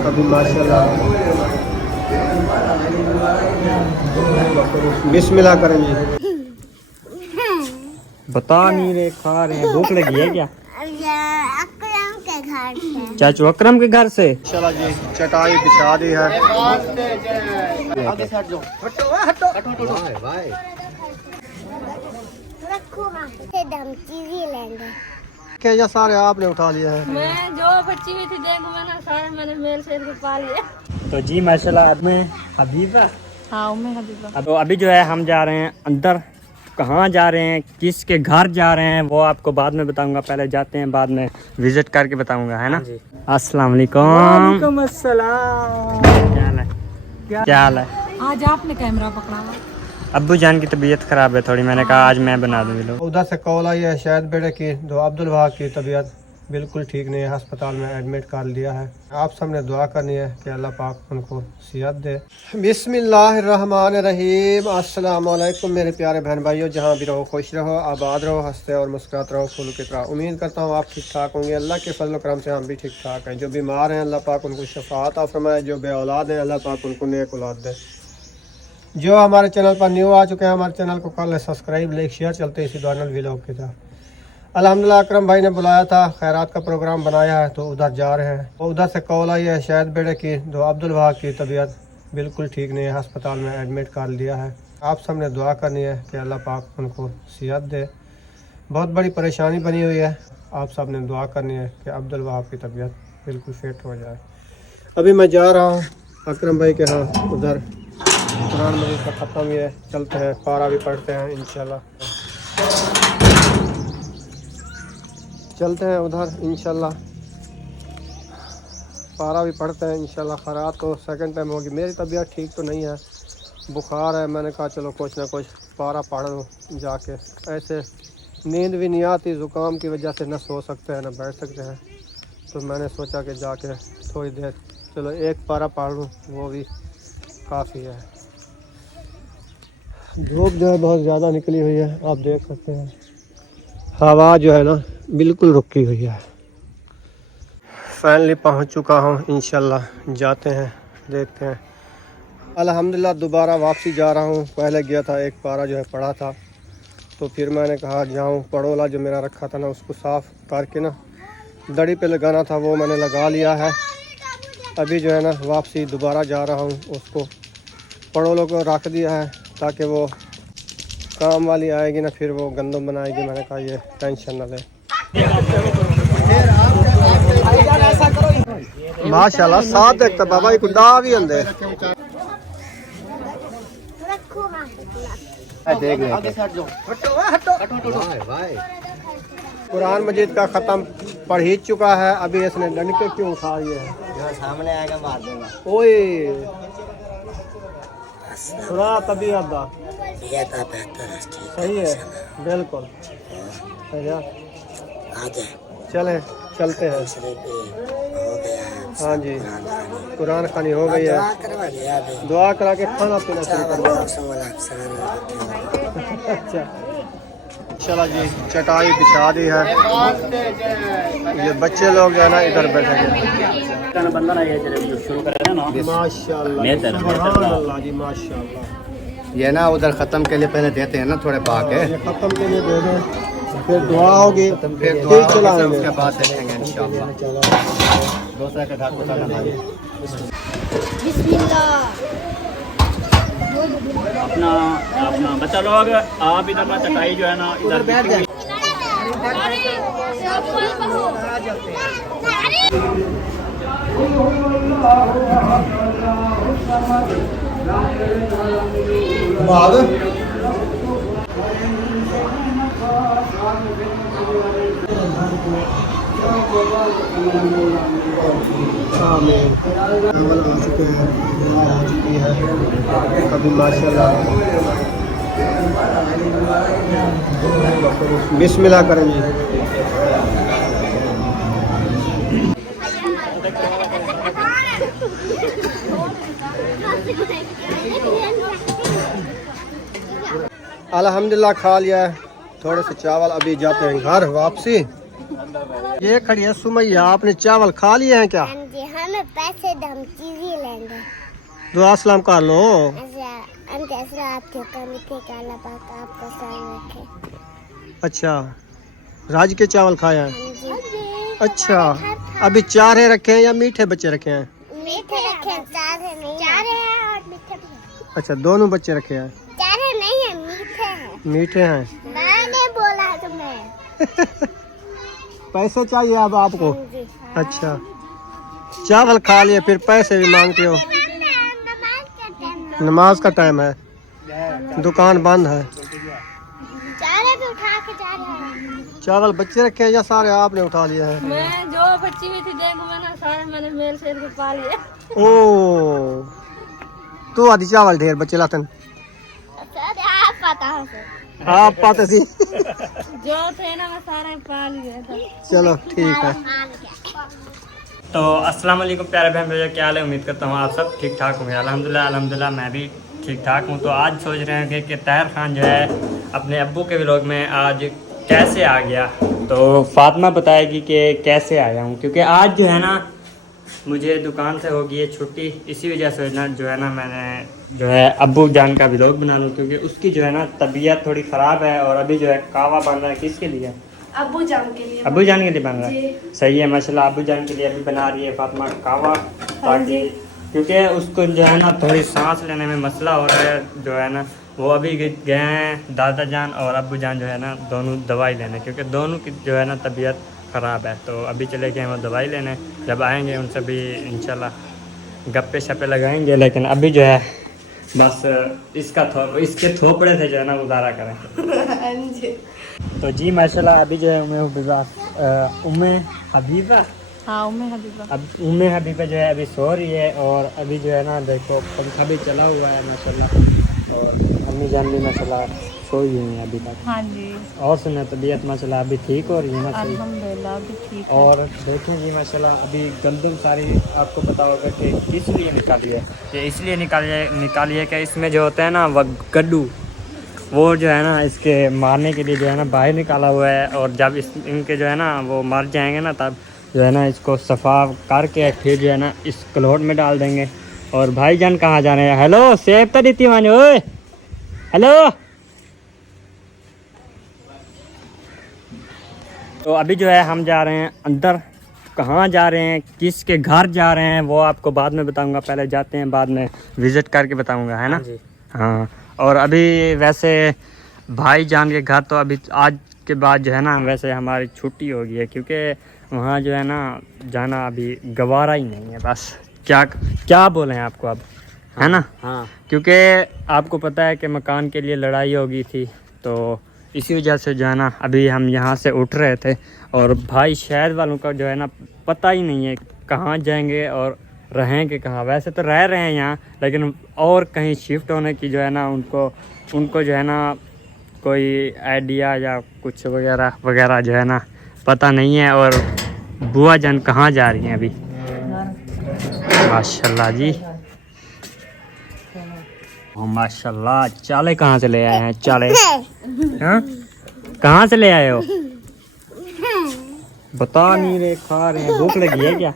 कभी माशाल्लाह बिस्मिल्लाह करेंगे। बता नहीं रहे, खा रहे हैं। भूख लगी है क्या? अकरम के घर से। चाचू अकरम के घर से। चला जी, चटाई बिछा दी है। क्या ये सारे आपने उठा लिया है? मैं जो बच्ची हुई थी देखो मैंने सारे मैंने मेल से इनको पा लिया। तो जी माशाल्लाह अब मैं हबीबा। हाँ मैं हबीबा। तो अभी जो है हम जा रहे हैं अंदर। कहाँ जा रहे हैं, किसके घर जा रहे हैं, वो आपको बाद में बताऊंगा। पहले जाते हैं, बाद में विजिट करके बताऊंगा, है ना? अस्सलाम वालेकुम। अस्सलाम। क्या हाल है? आज आपने कैमरा पकड़ा हुआ। अब्बू जान की तबीयत खराब है थोड़ी, मैंने कहा आज मैं बना दूँ। उधर से कॉल आई है शायद बेटे की, तो अब्दुल वहाब की तबीयत बिल्कुल ठीक नहीं है, अस्पताल में एडमिट कर लिया है। आप सबने दुआ करनी है कि अल्लाह पाक उनको सेहत दे। बिस्मिल्लाहिर्रहमानिर्रहीम। अस्सलाम वालेकुम मेरे प्यारे बहन भाइयों, जहाँ भी रहो खुश रहो, आबाद रहो, हंसते और मुस्कुराते रहो फूलों की तरह। उम्मीद करता हूँ आप ठीक ठाक होंगे। अल्लाह के फजल करम से हम भी ठीक ठाक हैं। जो बीमार हैं अल्लाह पाक उनको शफाअत अता फरमाए, जो बे औलाद हैं अल्लाह पाक उनको नेक औलाद दे। जो हमारे चैनल पर न्यू आ चुके हैं, हमारे चैनल को कर ले सब्सक्राइब, लाइक शेयर। चलते इसी दौरान व्लॉग के साथ। अल्हम्दुलिल्लाह अकरम भाई ने बुलाया था, खैरात का प्रोग्राम बनाया है, तो उधर जा रहे हैं। और उधर से कॉल आई है शायद बेटे की, तो अब्दुल वहाब की तबीयत बिल्कुल ठीक नहीं है, अस्पताल में एडमिट कर लिया है। आप सब ने दुआ करनी है कि अल्लाह पाक उनको सेहत दे। बहुत बड़ी परेशानी बनी हुई है, आप सब ने दुआ करनी है कि अब्दुल वहाब की तबीयत बिल्कुल फिट हो जाए। अभी मैं जा रहा हूँ अकरम भाई के यहाँ, उधर कुरान मजीद का ख़त्म ही है। चलते हैं, पारा भी पढ़ते हैं इंशाल्लाह। चलते हैं उधर इंशाल्लाह, पारा भी पढ़ते हैं इंशाल्लाह। खैरात तो सेकंड टाइम होगी। मेरी तबीयत ठीक तो नहीं है, बुखार है। मैंने कहा चलो कुछ ना कुछ पारा पढ़ लो जाके। ऐसे नींद भी नहीं आती, ज़ुकाम की वजह से न सो सकते हैं न बैठ सकते हैं। तो मैंने सोचा कि जाके थोड़ी देर चलो एक पारा पढ़ लूँ, वो भी काफ़ी है। धूप जो है बहुत ज़्यादा निकली हुई है, आप देख सकते हैं। हवा जो है ना बिल्कुल रुकी हुई है। फाइनली पहुंच चुका हूं इंशाल्लाह, जाते हैं देखते हैं। अल्हम्दुलिल्लाह दोबारा वापसी जा रहा हूं। पहले गया था, एक पारा जो है पढ़ा था, तो फिर मैंने कहा जाऊं। पड़ोला जो मेरा रखा था ना, उसको साफ़ करके ना दड़ी पे लगाना था, वो मैंने लगा लिया है। अभी जो है ना वापसी दोबारा जा रहा हूँ, उसको पड़ोलों को रख दिया है ताकि वो काम वाली आएगी ना, फिर वो गंदम बनाएगी। मैंने कहा ये टेंशन ना ले। माशाल्लाह साथ देखता बाबा को दा भी अंदर कुरान मजीद का ख़त्म पढ़ ही चुका है। अभी इसने डंडे क्यों उठा लिए है? सामने आएगा मार देगा। ओए सुना तबीयत दा सही है, बिल्कुल चले चलते हैं। हाँ जी, कुरान खानी हो गई है, दुआ करा के खाना पीना शुरू कर दिया। अच्छा चला जी, चटाई बिछा दी है। ये बच्चे लोग जो है ना इधर बैठे हैं। माशाल्लाह जी माशाल्लाह। ये ना उधर ख़त्म के लिए पहले देते हैं ना थोड़े पाके, ख़त्म के लिए दे दें, फिर दुआ होगी, फिर दुआ होगी, उसके बाद देखेंगे इंशाल्लाह। दूसरा का घर को अपना अपना बच्चा लोग आप इधर ना चटाई जो है ना इधर बैठ जाए। कभी माशाल्लाह बिस्मिल्लाह करेंगे। अल्हम्दुलिल्लाह खा लिया है, थोड़े से चावल, अभी जाते हैं घर वापसी। ये खड़ी है सुमैया, आपने चावल खा लिए हैं क्या? हाँ जी, हमें पैसे दो, हम चीज ही लेंगे। दुआ सलाम कर लो। अच्छा आपके कमी थे कि अल्लाह पाक आपका सलाम रखे। अच्छा, राज के चावल खाए हैं? हाँ जी। अच्छा, अभी चारे रखे हैं या मीठे बच्चे रखे हैं? मीठे रखे, चार है नहीं, चार है और मीठे भी है। अच्छा, दोनों बच्चे रखे हैं? चार है नहीं है, मीठे हैं। मीठे हैं। मैंने बोला तुम्हें। पैसे चाहिए अब आपको? हाँ जी। अच्छा, चावल खा लिए फिर पैसे भी मांगते हो? नमाज करते हैं। नमाज का टाइम है, दुकान बंद है। चारे भी उठा के जा रहे हैं। चावल बच्चे रखे हैं या सारे आपने उठा लिए हैं? मैं जो बच्ची हुई थी देखो मैं ना सारे मैंने मेल शेर के पा लिए। ओ, तू आधी चावल ढेर बच्चे लातन सर आप पता है सर। आप पाते सी। जो थे ना मैं सारे पा लिए था। चलो ठीक है। तो अस्सलाम वालेकुम प्यारे बहन भैया, क्या हाल है? उम्मीद करता हूँ आप सब ठीक ठाक होंगे। अल्हम्दुलिल्लाह मैं भी ठीक ठाक हूँ। तो आज सोच रहे हैं कि ताहिर खान जो है अपने अब्बू के व्लॉग में आज कैसे आ गया। तो फातिमा बताएगी कि कैसे आया हूँ, क्योंकि आज जो है ना मुझे दुकान से होगी है छुट्टी। इसी वजह से ना जो है ना मैंने जो है अब्बू जान का व्लॉग बना लूँ, क्योंकि उसकी जो है ना तबीयत थोड़ी ख़राब है और अभी जो है कावा बन रहा है। किसके लिए? अब्बू जान के लिए। अब्बू जान के लिए बन रहा है। सही है माशाल्लाह, अब्बू जान के लिए अभी बना रही है फातिमा कावा, ताकि क्योंकि उसको जो है ना थोड़ी सांस लेने में मसला हो रहा है। जो है ना वो अभी गए हैं दादा जान और अब्बू जान जो है ना दोनों दवाई लेने, क्योंकि दोनों की जो है ना तबीयत ख़राब है। तो अभी चले गए हैं वो दवाई लेने, जब आएंगे उनसे भी इंशाल्लाह गप्पे शप्पे लगाएंगे। लेकिन अभी जो है बस इसके थोपड़े से जो है ना गुजारा करें। तो जी माशाल्लाह अभी जो है उम्मे हबीबा हाँ हबीबा। अब उम्मे हबीबा जो है अभी सो रही है, और अभी जो है ना देखो पंखा भी चला हुआ है माशाल्लाह, और अम्मी जान भी माशाल्लाह सोई हुई है अभी तक। हाँ जी। और सुना तबीयत माशाल्लाह अभी ठीक हो रही है ना? सही। अल्हम्दुलिल्लाह अभी ठीक है। और देखें जी माशाल्लाह अभी गंदम सारी आपको पता होगा कि किस लिए निकाली है। ये इसलिए निकाली है कि इसमें जो होता है ना वह गड्ढू, वो जो है ना इसके मारने के लिए जो है ना बाहर निकाला हुआ है। और जब इनके जो है ना वो मर जाएंगे ना, तब जो है ना इसको सफ़ा करके फिर जो है ना इस क्लोट में डाल देंगे। और भाईजान कहाँ जा रहे हैं? हेलो सेब तो दीती मानो, ओए हेलो। तो अभी जो है हम जा रहे हैं अंदर। कहाँ जा रहे हैं, किसके घर जा रहे हैं, वो आपको बाद में बताऊंगा। पहले जाते हैं, बाद में विज़िट करके बताऊंगा, है ना? हाँ। और अभी वैसे भाई जान के घर तो अभी आज के बाद जो है ना वैसे हमारी छुट्टी हो गई है, क्योंकि वहाँ जो है ना जाना अभी गवारा ही नहीं है। बस क्या बोलें आपको अब, है ना? हाँ। क्योंकि आपको पता है कि मकान के लिए लड़ाई हो गई थी, तो इसी वजह से जो है ना अभी हम यहाँ से उठ रहे थे। और भाई शहर वालों का जो है ना पता ही नहीं है कहाँ जाएंगे और रहेंगे कहाँ। वैसे तो रह रहे हैं यहाँ, लेकिन और कहीं शिफ्ट होने की जो है ना उनको जो है ना कोई आइडिया या कुछ वगैरह वगैरह जो है ना पता नहीं है। और बुआ जान कहाँ जा रही हैं अभी? माशाल्लाह जी, माशाल्लाह। चाले कहाँ से ले आए हैं? चाले हाँ कहाँ से ले आए हो? बता नहीं रहे, खा रहे हैं। भूख लगी है क्या?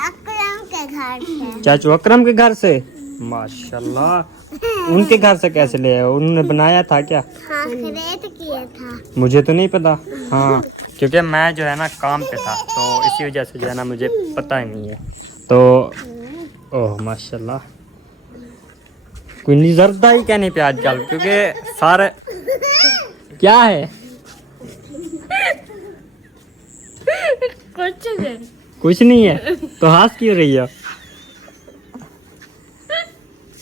अकरम के घर से। चाचू अकरम के घर से? माशाल्लाह। उनके घर से कैसे ले आए? उन्होंने बनाया था क्या? हाँ खरीद किया था। मुझे तो नहीं पता। हाँ, क्योंकि मैं जो है ना काम पे था, तो इसी वजह से जो है ना मुझे पता ही नहीं है। तो ओह माशाल्लाह, कोई निजरता ही क्या नहीं पे आजकल, क्योंकि सारे क्या है कुछ नहीं है, तो हंस क्यों रही हो?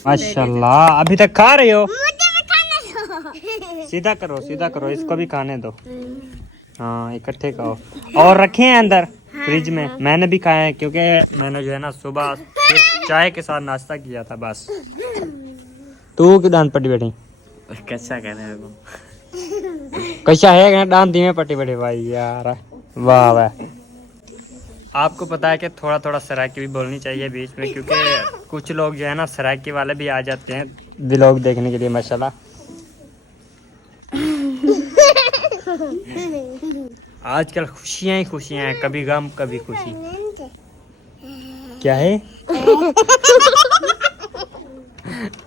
माशाल्लाह अभी तक खा रही हो? मुझे भी खाना दो। सीधा करो, इसको भी खाने दो। हाँ इकट्ठे खाओ। और रखे हैं अंदर फ्रिज में? मैंने भी खाया है, क्योंकि मैंने जो है ना सुबह सिर्फ चाय के साथ नाश्ता किया था बस। तू क्यों डांट पट्टी बैठी? कैसा कहने हैं वो? कैसा है डांट दी में पट्टी बैठी भाई यार? वाह वाह। आपको पता है कि थोड़ा थोड़ा सराइकी भी बोलनी चाहिए बीच में, क्योंकि कुछ लोग जो है ना सराइकी वाले भी आ जाते हैं व्लॉग देखने के लिए माशाल्लाह। आजकल खुशियाँ ही खुशियाँ हैं, कभी गम कभी खुशी। क्या है?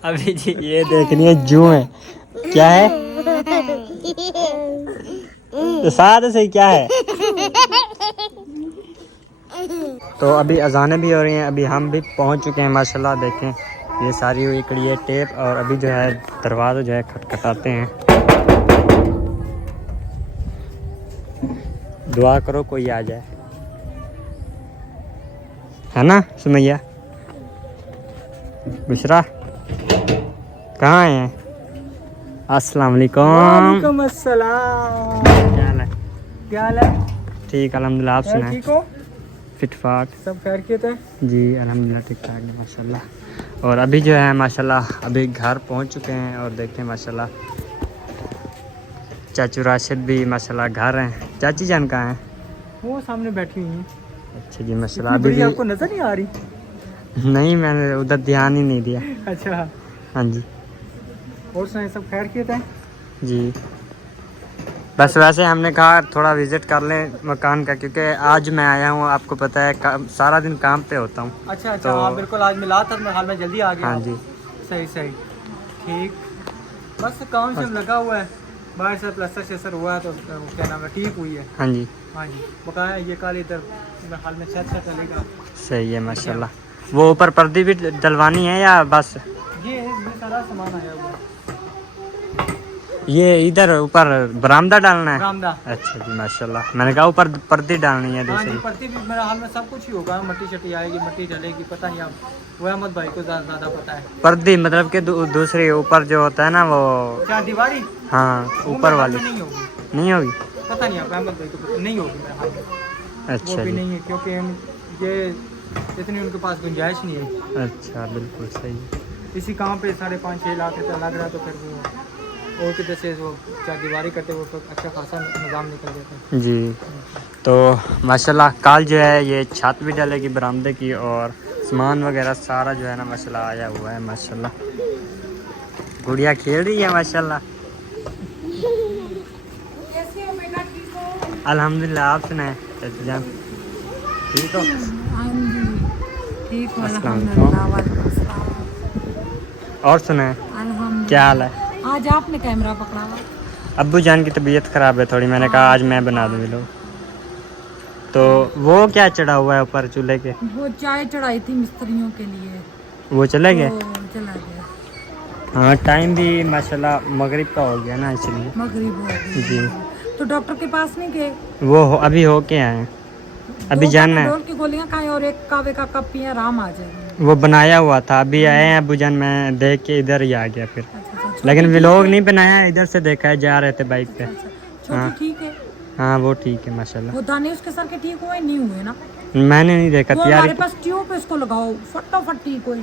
अभी जी ये देखनी है जुएं। क्या है? तो साथ से क्या है? तो अभी अजानें भी हो रही हैं, अभी हम भी पहुंच चुके हैं माशाल्लाह। देखें ये सारी हुई कड़ी है टेप, और अभी जो है दरवाज़ा जो है खटखटाते हैं। दुआ करो कोई आ जाए, है ना सुमैया? बुशरा कहाँ हैं? अस्सलाम वालेकुम। अस्सलाम। क्या हाल है? क्या हाल है? ठीक अल्हम्दुलिल्लाह, आप सुनाएं? ठीक हो? फिट फाट सब खैरियत है? जी अल्हम्दुलिल्लाह ठीक ठाक है माशाल्लाह। और अभी जो है माशाल्लाह अभी घर पहुंच चुके हैं, और देखें माशाल्लाह चाचू राशिद भी माशाल्लाह घर हैं। चाची जान कहाँ हैं? वो सामने बैठी हुई हैं। अच्छा जी माशाल्लाह। इतनी अभी बड़ी भी आपको नजर नहीं आ रही? नहीं, मैंने उधर ध्यान ही नहीं दिया। अच्छा। हाँ जी और सुनाए, सब खैरियत है? जी। बस वैसे हमने कहा थोड़ा विज़िट कर लें मकान का, क्योंकि आज मैं आया हूँ, आपको पता है सारा दिन काम पे होता हूँ। अच्छा अच्छा। तो- हाँ बिल्कुल, आज मिला था, मैं हाल में जल्दी आ गया। हाँ जी सही सही ठीक। बस काम से लगा हुआ है, बाहर से प्लस्तर शस्तर हुआ है, तो क्या नाम है, ठीक हुई है। हाँ जी हाँ जी, बकाया ये कल इधर हाल में छत से चलेगा। सही है माशाल्लाह। वो ऊपर पर्दी भी डलवानी है या बस? ये सारा सामान आया हुआ है। ये इधर ऊपर बरामदा डालना है? बरामदा। अच्छा जी माशाल्लाह। मैंने कहा ऊपर पर्दी डालनी है हाँ जी, दूसरी। पत्ती भी मेरे हाल में सब कुछ ही होगा, मट्टी शट्टी आएगी, मट्टी डलेगी, पता नहीं अब वो अहमद भाई को ज़्यादा पता है। पर्दी मतलब कि दूसरी ऊपर जो होता है ना वो? चार दीवारी हाँ वो ऊपर मेरे हाल वाली में नहीं होगी, नहीं होगी? पता नहीं अब अहमद भाई को पता नहीं होगी मेरे हाल में। अच्छा वो भी जी नहीं है, क्योंकि ये इतनी उनके पास गुंजाइश नहीं है। अच्छा बिल्कुल सही है। इसी काम पे 5.5-6 लाख रुपया लग रहा है, तो फिर वो और कितने से वो चार दीवारी करते वो फिर अच्छा खासा निज़ाम निकल जाता है। जी तो माशाल्लाह कल जो है ये छत भी डलेगी बरामदे की, और सामान वगैरह सारा जो है ना माशाल्लाह आया हुआ है माशाल्लाह। गुड़िया खेल रही है माशाल्लाह। अल्हम्दुलिल्लाह, आप सुनाए चाची जान? ठीक हो? ठीक हो? अस्सलाम अल्हम्दुलिल्लाह, वालेकुम सलाम। और सुनाए अल्हम्दुलिल्लाह। क्या हाल है? आज आपने कैमरा पकड़ा हुआ? अब्बू जान की तबीयत ख़राब है थोड़ी, मैंने कहा आज मैं बना दूँ लोग। तो वो क्या चढ़ा हुआ है ऊपर चूल्हे के? वो चाय चढ़ाई थी मिस्त्रियों के लिए, वो चले गए? तो चला गया। हाँ टाइम भी माशाल्लाह मगरिब का हो गया ना, इसलिए। मगरिब हो गई। जी तो डॉक्टर के पास नहीं गए? अभी हो के आए हैं, अभी जाना है। डोल की गोलियां खाएं और एक कावे का कप पिए, आराम आ जाएगा। वो बनाया हुआ था, अभी आए हैं अब्बू जान, मैं देख के इधर ही आ गया फिर। अच्छा, लेकिन व्लॉग नहीं बनाया, इधर से देखा है, जा रहे थे बाइक पे। छोटी ठीक है? हाँ वो ठीक है माशाल्लाह। वो दाने उसके सर के ठीक हुए नहीं हुए ना? मैंने नहीं देखा वो तैयारी। हमारे पास ट्यूब है, इसको लगाओ फटाफट ठीक हो।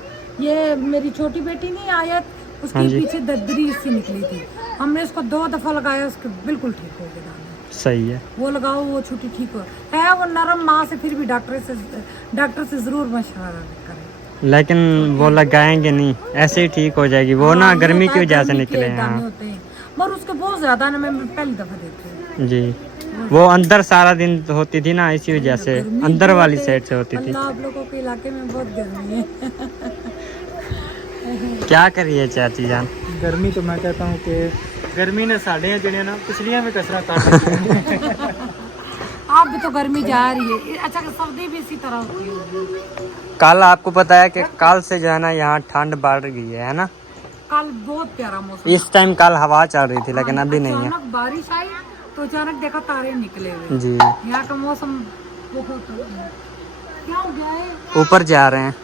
ये मेरी छोटी बेटी नहीं आयत, उसके हाँ जी। पीछे दद्दरी सी निकली थी, हमने इसको 2 दफा लगाया, उसके बिल्कुल ठीक हो गए दाने। सही है। वो लगाओ, वो छुट्टी ठीक हो है। वो नरम माँ से फिर भी डॉक्टर से जरूर मशवरा करें। लेकिन वो लगाएंगे नहीं, ऐसे ही ठीक हो जाएगी वो ना, हाँ, ये गर्मी होता की है, वजह से गर्मी के निकले। दाने हाँ होते हैं, मगर उसके बहुत ज्यादा ना, मैं पहली दफा देख रही हूँ। जी, वो अंदर सारा दिन होती थी ना, इसी वजह से गर्मी अंदर बहुत वाली है। साइड से होती थी। अल्लाह, आप लोगों के इलाके में बहुत गर्मी है। क्या करिए चाची जान? गर्मी तो मैं कहता हूँ कि गर्मी ने साढ़े जड़े ना पिछलियाँ में कसरा काट आप भी तो गर्मी जा रही है। अच्छा, सर्दी भी इसी तरह होती है। कल आपको पता है कि कल से जो है ना यहाँ ठंड बढ़ गई है ना? कल बहुत प्यारा मौसम। इस टाइम कल हवा चल रही थी, लेकिन अभी नहीं है। अचानक बारिश आई तो अचानक देखा तारे निकले हुए। जी यहाँ का मौसम बहुत क्या हो गया है। ऊपर जा रहे हैं।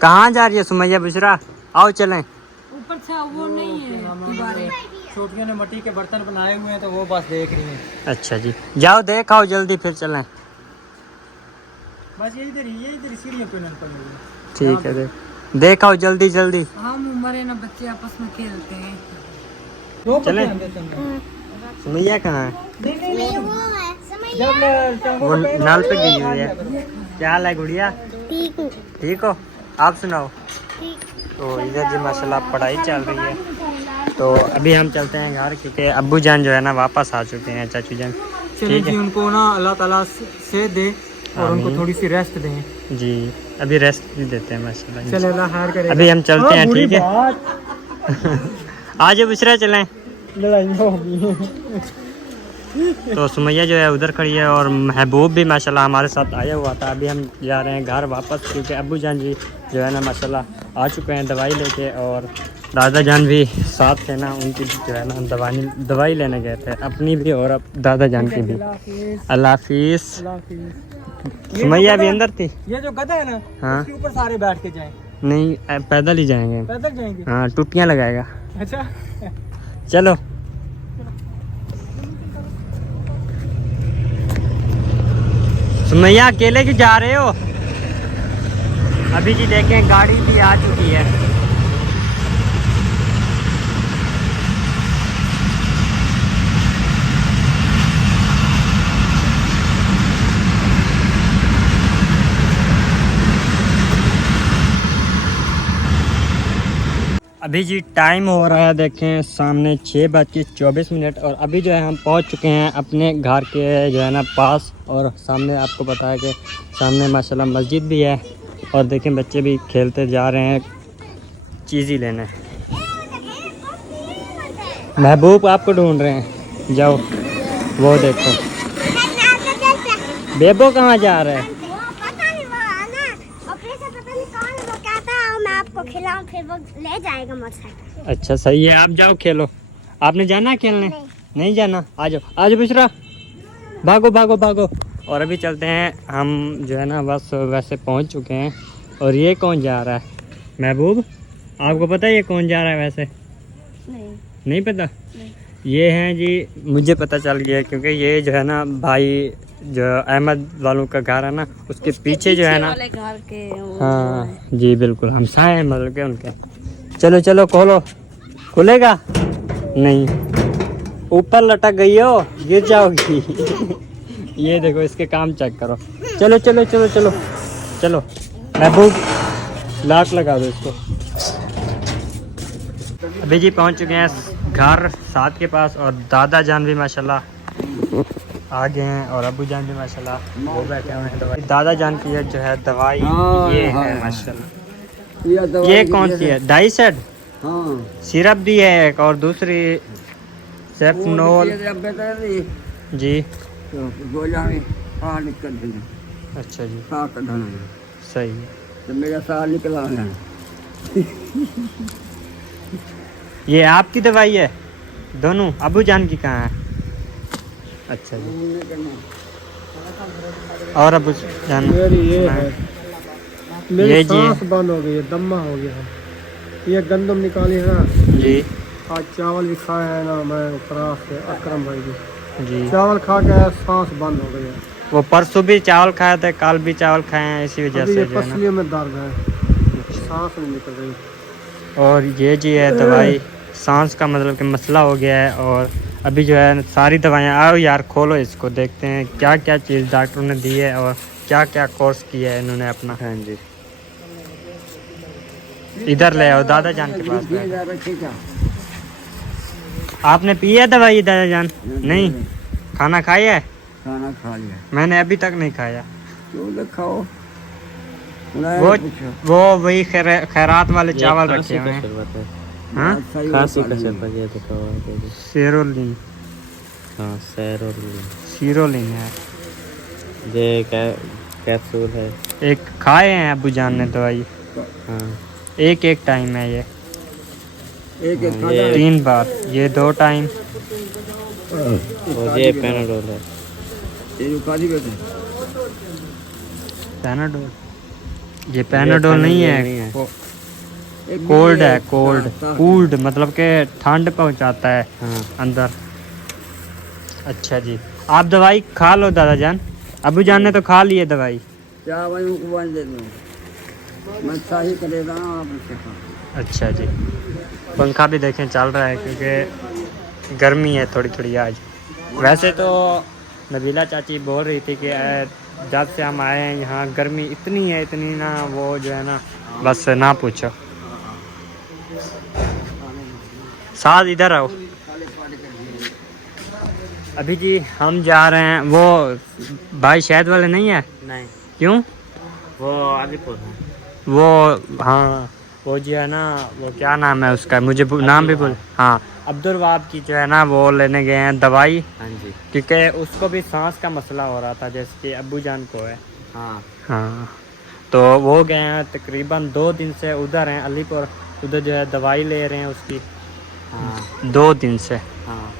कहाँ जा रही है सुमैया बुशरा? आओ चलें। ऊपर से वो नहीं है दीवारें। छोटियों ने मिट्टी के बर्तन बनाए हुए हैं, तो वो बस देख रही हैं। अच्छा जी, जाओ देख आओ जल्दी, फिर चलें। बस ये इधर सीढ़ियों पे नल पड़ी हुई है। ठीक है, देख आओ जल्दी जल्दी। हम उम्र है ना, बच्चे आपस में खेलते हैं। दो चलें? पत्ते अंदर से अंदर। सुमैया कहाँ है? मैं वो है समय वो नल पे गिरी हुई है। क्या हाल है गुड़िया? ठीक हूँ। ठीक हो? आप सुनाओ। तो इधर जी माशाल्लाह पढ़ाई चल रही है। तो अभी हम चलते हैं घर, क्योंकि अब्बू जान जो है ना वापस आ चुके हैं, चाचू जान। चलिए ठीक जी, है उनको ना अल्लाह ताला से दे और उनको आमीन। थोड़ी सी रेस्ट दें। जी, अभी रेस्ट भी देते हैं माशाल्लाह। चले अल्लाह खैर करे। अभी हम चलते हैं, ठीक है। आज बुशरा चलें। लड़ाइयाँ होगी। तो सुमैया जो है उधर खड़ी है और महबूब भी माशाल्लाह हमारे साथ आया हुआ था। अभी हम जा रहे हैं घर वापस, क्योंकि अब्बू जान जी जो है ना माशाल्लाह आ चुके हैं दवाई लेके, और दादा जान भी साथ थे ना, उनकी जो है ना दवाई लेने गए थे, अपनी भी और अब दादा जान की भी। अल्लाह हाफिज़। सुमैया भी अंदर थी। ये जो गधा है ना, हाँ। उसके ऊपर सारे बैठ के जाएं। नहीं, पैदल ही जाएंगे। पैदल जाएंगे। हाँ, टोपियाँ लगाएगा। अच्छा। चलो। सुमैया अकेले क्यों जा रहे हो? अभी जी देखें गाड़ी भी आ चुकी है। अभी जी टाइम हो रहा है, देखें सामने 6:24 और अभी जो है हम पहुंच चुके हैं अपने घर के जो है ना पास, और सामने आपको पता है कि सामने माशाल्लाह मस्जिद भी है, और देखें बच्चे भी खेलते जा रहे हैं चीज़ ही लेने। महबूब आपको ढूंढ रहे हैं, जाओ वो देखो। बेबो कहाँ जा रहा है? खिलाऊं फिर वो ले जाएगा मोटरसाइकिल। अच्छा सही है, आप जाओ खेलो। आपने जाना है खेलने? नहीं जाना? आ जाओ आ जाओ बिशरा, भागो भागो भागो। और अभी चलते हैं हम जो है ना, बस वैसे पहुंच चुके हैं। और ये कौन जा रहा है? महबूब, आपको पता है ये कौन जा रहा है वैसे? नहीं पता? ये हैं जी, मुझे पता चल गया, क्योंकि ये जो है ना भाई जो अहमद वालों का घर है ना, उसके पीछे जो है ना घर के हाँ जी बिल्कुल, हम साए मतलब के उनके। चलो चलो खोलो। खुलेगा नहीं, ऊपर लटक गई हो, गिर जाओगी। ये देखो इसके काम चेक करो। चलो चलो चलो चलो चलो। महबूब लाक लगा दो इसको। अभी जी पहुंच चुके हैं घर साथ के पास, और दादा जान भी माशाल्लाह आ गए हैं, और अबू जान भी माशाल्लाह वो बैठे हुए हैं। दवाई दादा जान की है जो है दवाई, ये है माशाल्लाह। ये कौन सी है? डाई सेड सिरप दी है एक, और दूसरी सेफनोल जी। अच्छा जी, सही है। तो मेरा साल निकला है। ये आपकी दवाई है दोनों? अबू जान की कहाँ है? अच्छा जी। और अबू जान मेरी ये है, मेरी ये जी सांस बंद हो गई है, दम्मा हो गया है। ये गंदम निकाली है ना जी आज, चावल भी खाया है ना मैं खराब से अकरम भाई जी, जी। चावल खा के सांस बंद हो गई है। वो परसों भी चावल खाए थे, कल भी चावल खाए हैं, इसी वजह अभी से ये जो है ना। पसलियों में दर्द है, सांस नहीं निकल रही। और ये जी है दवाई, सांस का मतलब कि मसला हो गया है। और अभी जो है सारी दवाइयाँ, आओ यार खोलो इसको, देखते हैं क्या क्या चीज़ डॉक्टर ने दी है और क्या क्या कोर्स किया है इन्होंने अपना। हाँ जी, इधर ले आओ, दादा जान के पास ले। आपने पी है दवाई दादा जान? नहीं। खाना खाया है? खाना खा लिया। मैंने अभी तक नहीं खाया। तो खाओ। वो वही खैरात वाले चावल रखे हुए हैं। हाँ, खांसी का सेरोलिन। हाँ सैरोलिन, सीरोलिन है। ये कैप्सूल है। एक खाए हैं अबू जान ने दवाई। हाँ एक एक टाइम है ये, एक ये 3 बार, ये 2 टाइम। और ये पेनाडोल है। ये जो काली बैठे पैनाडोल, ये पैनाडोल नहीं नहीं है, है। वो कोल्ड है, कोल्ड कूल्ड मतलब के ठंड पहुंचाता है हाँ अंदर। अच्छा जी, आप दवाई खा लो दादा जान। अबू जान ने तो खा ली है दवाई। क्या भाई उनको बन दे दो, मैं शाही करेगा आप उससे खा। अच्छा जी, पंखा भी देखें चल रहा है, क्योंकि गर्मी है थोड़ी थोड़ी आज। वैसे तो नबीला चाची बोल रही थी कि जब से हम आए हैं यहाँ गर्मी इतनी है, इतनी ना, वो जो है ना बस ना पूछो। साथ इधर आओ। अभी जी हम जा रहे हैं, वो भाई शहद वाले नहीं है? नहीं, क्यों? वो आदिपुर है। वो हाँ, वो जो है ना, वो क्या नाम है उसका, मुझे नाम भी भूल, हाँ अब्दुल वहाब की जो है ना, वो लेने गए हैं दवाई, हाँ जी। क्योंकि उसको भी सांस का मसला हो रहा था जैसे कि अब्बू जान को है। हाँ हाँ, तो वो गए हैं, तकरीबन 2 दिन से उधर हैं अलीपुर, उधर जो है दवाई ले रहे हैं उसकी। हाँ 2 दिन से। हाँ।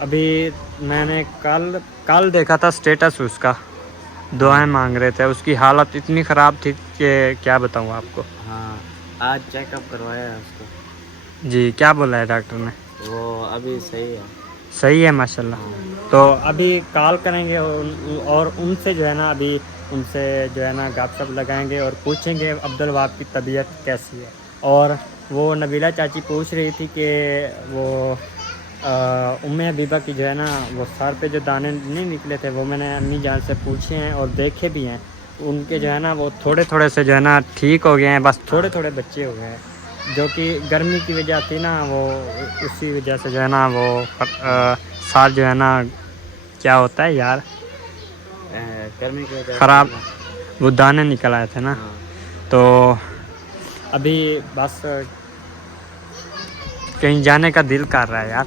अभी मैंने कल देखा था स्टेटस उसका, दुआएं मांग रहे थे, उसकी हालत इतनी ख़राब थी कि क्या बताऊँ आपको। हाँ, आज चेकअप करवाया है उसको। जी, क्या बोला है डॉक्टर ने? वो अभी सही है। सही है माशाल्लाह। तो अभी कॉल करेंगे और उनसे जो है ना, अभी उनसे जो है ना गपशप लगाएंगे और पूछेंगे अब्दुल वहाब की तबीयत कैसी है। और वो नबीला चाची पूछ रही थी कि वो उम्मे हबीबा की जो है ना, वो सर पे जो दाने नहीं निकले थे, वो मैंने अम्मी जान से पूछे हैं और देखे भी हैं, उनके जो है ना वो थोड़े थोड़े से जो है ना ठीक हो गए हैं, बस थोड़े थोड़े बच्चे हो गए हैं, जो कि गर्मी की वजह थी ना, वो उसी वजह से जो है ना वो साल जो है ना, क्या होता है यार, गर्मी की वजह ख़राब वो दाने निकल आए थे ना। हाँ। तो अभी बस कहीं जाने का दिल कर रहा है यार,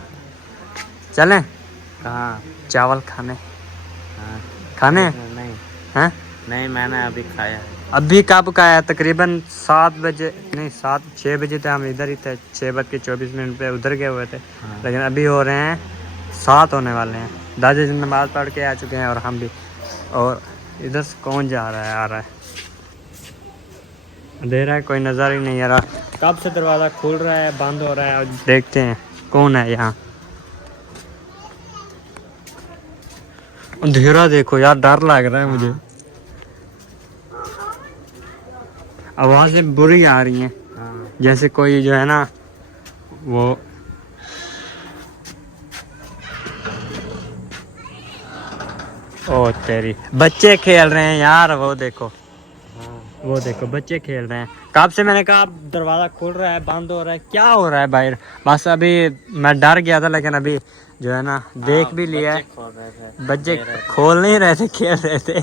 चलें कहाँ? चावल खाने? हाँ। खाने नहीं हैं? नहीं, मैंने अभी खाया है। अभी कब का है? तकरीबन 7 बजे, नहीं 6 बजे थे, हम इधर ही थे, 6:24 पे उधर गए हुए थे। हाँ। लेकिन अभी हो रहे हैं 7 होने वाले हैं। दादी जी नमाज़ पढ़ के आ चुके हैं और हम भी। और इधर से कौन जा रहा है, आ रहा है, अंधेरा है, कोई नज़र ही नहीं आ रहा। कब से दरवाज़ा खुल रहा है, बंद हो रहा है, और देखते हैं कौन है यहाँ। अंधेरा देखो यार, डर लग रहा है मुझे, आवाज़ें बुरी आ रही हैं, हाँ। जैसे कोई जो है ना वो ओ तेरी, बच्चे खेल रहे हैं यार, वो देखो, वो देखो बच्चे खेल रहे हैं। कब से मैंने कहा दरवाज़ा खुल रहा है, बंद हो रहा है, क्या हो रहा है बाहर। बस अभी मैं डर गया था, लेकिन अभी जो है ना देख भी लिया है। बच्चे खोल नहीं रहे थे, खेल रहे थे।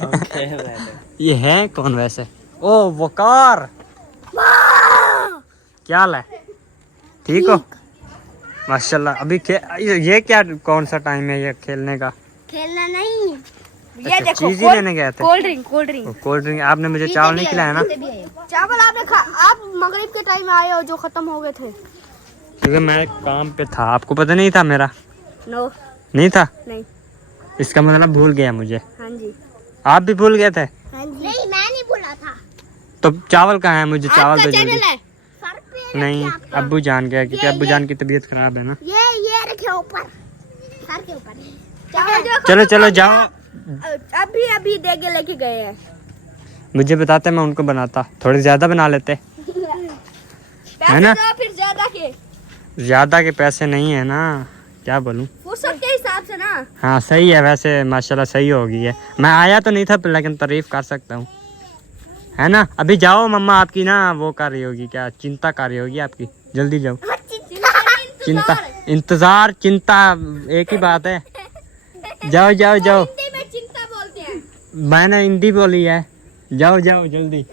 ये है कौन वैसे? ओ वकार, क्या हाल है? ठीक हो? माशाल्लाह। अभी ये क्या, कौन सा टाइम है ये खेलने का? खेलना नहीं, ये देखो चीज ही लेने गए थे। Cold drink. Cold drink. आपने मुझे चावल नहीं खिलाया ना? चावल आपने आप मगरिब के टाइम आए हो जो खत्म हो गए थे। क्योंकि मैं काम पे था, आपको पता नहीं था मेरा? नो, नहीं था? नहीं। इसका मतलब भूल गया मुझे। हाँ जी। आप भी भूल गए थे? हाँ जी। नहीं, मैं नहीं भूला था। तो चावल कहाँ है? मुझे चावल आपका दे चैनल दीजिए। है सर पे नहीं, आपका। अब्बू जान गया, क्योंकि ये- अब्बू जान की तबीयत खराब है ना। ये रखे ऊपर, सर के ऊपर। चावल जो चलो चलो जाओ, अभी दे के लेके गए हैं। मुझे बताते, मैं उनको बनाता, थोड़े ज्यादा बना लेते, है ना? तो फिर ज्यादा के ज्यादा के पैसे नहीं है ना, क्या बोलूं। फुर्सत के हिसाब से ना। हाँ सही है, वैसे माशाल्लाह सही हो गई है। मैं आया तो नहीं था, लेकिन तारीफ कर सकता हूँ, है ना? अभी जाओ, मम्मा आपकी ना वो कर रही होगी, क्या चिंता कर रही होगी आपकी, जल्दी जाओ। चिंता, इंतजार, चिंता एक ही बात है। जाओ जाओ जाओ, हिंदी में चिंता बोलते हैं। मैंने हिंदी बोली है, जाओ जाओ जल्दी।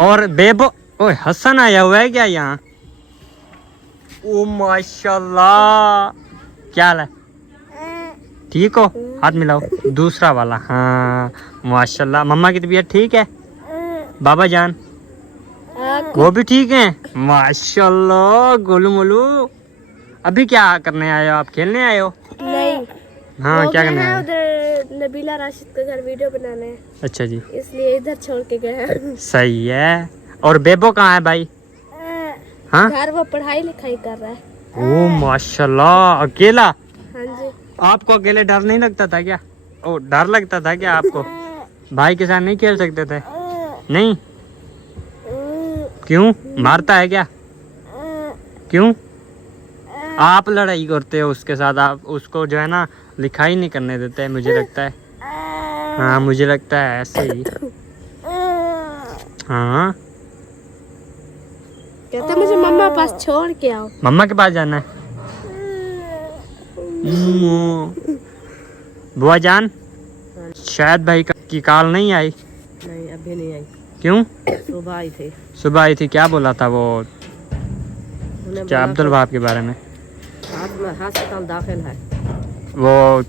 और बेबो, ओए हसन आया हुआ है क्या यहाँ? ओ माशाल्लाह, क्या हाल है? ठीक हो? हाथ मिलाओ, दूसरा वाला। हाँ माशाल्लाह। मम्मा की तबीयत ठीक है? बाबा जान वो भी ठीक है? माशाल्लाह। गोलू मोलू, अभी क्या करने आए हो आप? खेलने आए हो? नहीं, हाँ, क्या करने आए हो? उधर नबीला राशिद के घर वीडियो बनाने हैं, अच्छा जी, इसलिए इधर छोड़ के गए हैं। सही है। और बेबो कहाँ है भाई? हाँ, घर वो पढ़ाई लिखाई कर रहा है। ओ माशाल्लाह। अकेला? हाँ जी। आपको अकेले डर नहीं लगता था क्या? ओ, डर लगता था क्या आपको? भाई के साथ नहीं खेल सकते थे? नहीं, क्यों? मारता है क्या? क्यों? आप लड़ाई करते हो उसके साथ, आप उसको जो है ना लिखाई नहीं करने देते मुझे लगता है। हाँ मुझे लगता है ऐसे ही। हाँ कहते मुझे मम्मा पास छोड़ के आओ। मम्मा के पास जाना है। बुआ जान शायद भाई की कॉल नहीं आई। नहीं अभी नहीं आई, क्यों? सुबह आई थी। सुबह आई थी, क्या बोला था वो उन्हें क्या अब्दुल वहाब के बारे में? अस्पताल दाखिल है। वो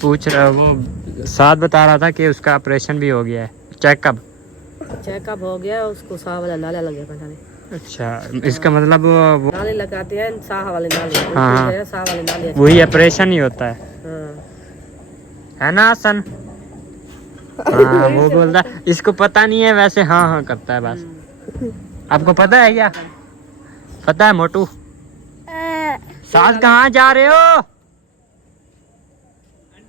पूछ रहा, वो साथ बता रहा था कि उसका ऑपरेशन भी हो गया है। चेकअप हो गया, उसको साह वाला नाला लग गया पता नहीं। अच्छा, इसका मतलब वो नाले लगाते हैं, साह वाले नाले। हाँ साह वाले नाले वही ऑपरेशन ही होता है। है ना हसन? हाँ वो बोलता इसको पता नहीं है वैसे, हाँ हाँ करता है बस। आपको पता है क्या? पता है मोटू? सास कहाँ जा रहे हो?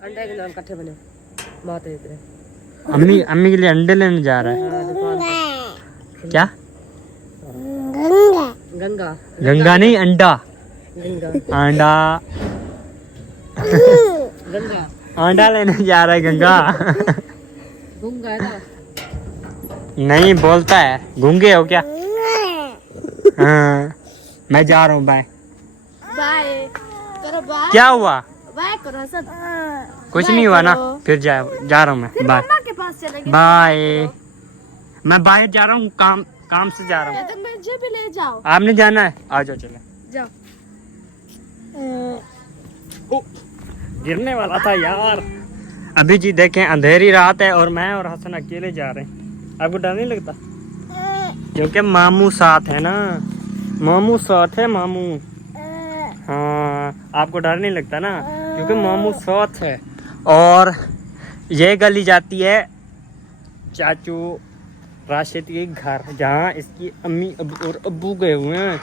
अंडे के नाम इकट्ठे बने बात है इतने। अम्मी के लिए अंडे लेने जा रहा है। क्या? गंगा गंगा नहीं, अंडा। गंगा अंडा गंगा अंडा लेने जा रहा है गंगा। गंगा है ना? नहीं बोलता है। गूंगे हो क्या? हाँ मैं जा रहा हूँ, बाय। बाय करो, बाय क्या हुआ? बाय करो हसन। कुछ नहीं हुआ ना, फिर जा रहा हूँ मैं, बाय मम्मा के पास चलेंगे। बाय। मैं बाहर जा रहा हूँ, काम से जा रहा हूँ। कहते मुझे भी ले जाओ। आपने जाना है? आ जाओ चले। जाओ। गिरने वाला था यार। अभी जी देखें अंधेरी रात है और मैं और हसन अकेले जा रहे हैं। आपको डर नहीं लगता? क्योंकि मामू साथ है ना, मामू साथ है मामू। हाँ आपको डर नहीं लगता ना, क्योंकि मामू साथ है। और ये गली जाती है चाचू राशिद के घर, जहाँ इसकी अम्मी और अब्बू गए हुए हैं।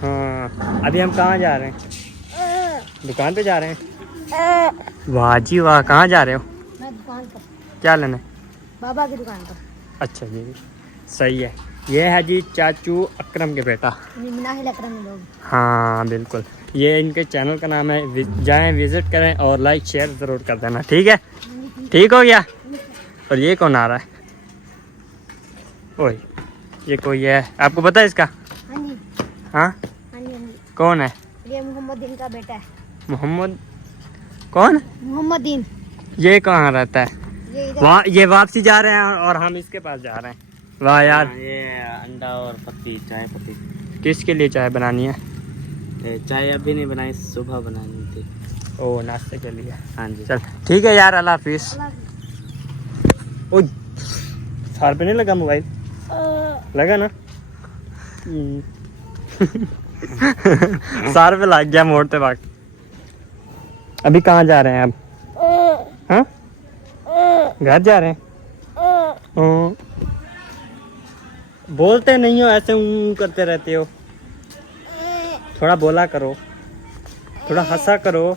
हाँ अभी हम कहाँ जा रहे हैं? दुकान पे जा रहे हैं। वाह जी वाह, कहाँ जा रहे हो? मैं दुकान पर, क्या लेना है? बाबा की दुकान पर। अच्छा जी सही है। ये है जी चाचू अकरम के बेटा। मिनाहिल अकरम लोग। हाँ बिल्कुल, ये इनके चैनल का नाम है, जाएं विजिट करें और लाइक शेयर ज़रूर कर देना, ठीक है? ठीक हो गया। और ये कौन आ रहा है? ओए ये कोई है, आपको पता है इसका? हाँ जी हाँ हाँ जी हाँ जी। कौन है? ये मोहम्मद दिन का बेटा है। मोहम्मद कौन? मोहम्मद दिन। ये कहाँ रहता है? ये इधर। वहाँ ये वापसी जा रहे हैं और हम इसके पास जा रहे हैं। वाह यार। ये अंडा और पत्ती, चाय पत्ती। किसके लिए चाय बनानी है? चाय अभी नहीं बनाई, सुबह बनानी थी। ओ नाश्ते के लिए। हाँ जी। चल ठीक है यार, अल्लाह हाफिज। ओ सर पे नहीं लगा मोबाइल? लगा ना? सर पे लग गया मोड़ते वक्त। अभी कहाँ जा रहे हैं आप? हाँ घर जा रहे हैं? बोलते नहीं हो, ऐसे करते रहते हो। थोड़ा बोला करो, थोड़ा हंसा करो।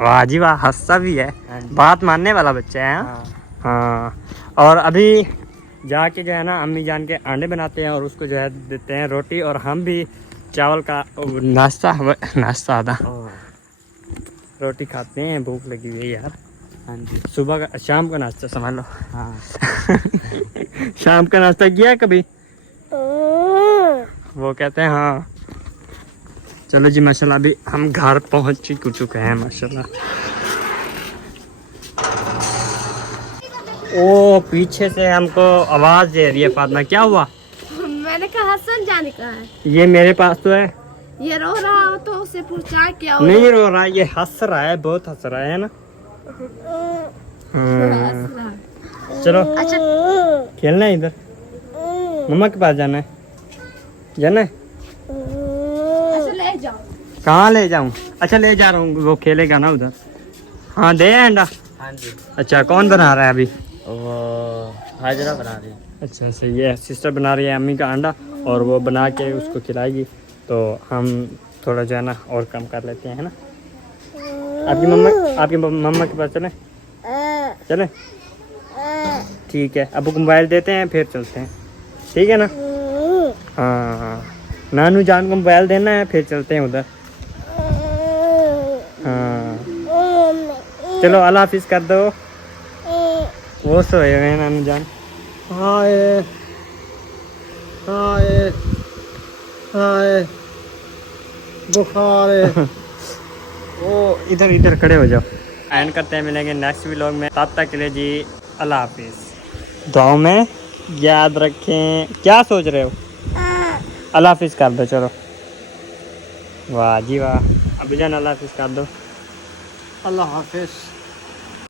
वाह जी वाह, हंसा भी है, बात मानने वाला बच्चा है। हाँ और अभी जाके जो है ना अम्मी जान के अंडे बनाते हैं और उसको जो है देते हैं रोटी, और हम भी चावल का नाश्ता आधा रोटी खाते हैं। भूख लगी हुई है यार। हाँ जी। सुबह का शाम का नाश्ता समझ लो। हाँ शाम का नाश्ता किया कभी? वो कहते हैं हाँ। चलो जी माशाल्लाह, अभी हम घर पहुंच चुके हैं माशाल्लाह। ओ पीछे से हमको आवाज दे रही है फातिमा, क्या हुआ? मैंने कहा हसन जाने का है। ये मेरे पास तो है। ये रो रहा हो तो उसे पूछा क्या? नहीं रो रहा, ये हंस रहा है, बहुत हंस रहा है ना। चलो अच्छा खेलना है इधर, मम्मा के पास जाना है। जाना है? अच्छा ले जाओ। कहाँ ले जाऊँ? अच्छा ले जा रहा हूँ, वो खेलेगा ना उधर। हाँ दे अंडा। हाँ जी। अच्छा कौन बना रहा है अभी? वो हाजरा बना रही है। अच्छा सही है, सिस्टर बना रही है अम्मी का अंडा, और वो बना के उसको खिलाएगी। तो हम थोड़ा जो है ना और कम कर लेते हैं, है ना? आपकी मम्मा के पास चले? चले ठीक है, अब मोबाइल देते हैं फिर चलते हैं, ठीक है ना? हाँ नानू जान को मोबाइल देना है, फिर चलते हैं उधर। हाँ चलो अल्लाह हाफिज कर दो। वो सोए हुए हैं नानू जान। हाय हाय हाय बुखार है। वो इधर इधर खड़े हो जाओ। एंड करते हैं, मिलेंगे नेक्स्ट व्लॉग में, तब तक के लिए जी अल्लाह हाफिज। दुआओं में याद रखें। क्या सोच रहे हो? अल्लाह हाफिज कर दो चलो। वाह जी वाह, अभी जान अल्लाह हाफिज कर दो। अल्लाह हाफिज।